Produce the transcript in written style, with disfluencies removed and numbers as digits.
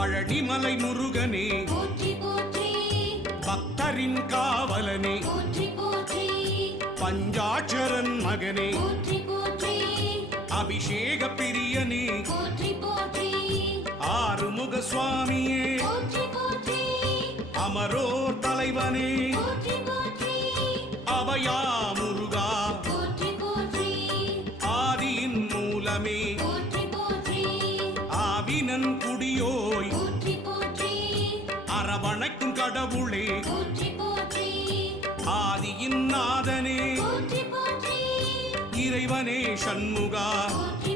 பழனிமலை முருகனே போற்றி போற்றி பக்தரின் காவலனே போற்றி போற்றி பஞ்சாட்சரன் மகனே போற்றி போற்றி அபிஷேக பிரியனே போற்றி போற்றி ஆறுமுக சுவாமியே போற்றி போற்றி அமரோர் தலைவனே போற்றி போற்றி அபயா முருகா போற்றி போற்றி ஆதியின் மூலமே போற்றி போற்றி ஆவினன் குடியோய் போற்றி போற்றி அரவணைக்கும் கடவுளே போற்றி போற்றி ஆதியின் நாதனே போற்றி போற்றி இறைவனே சண்முகா போற்றி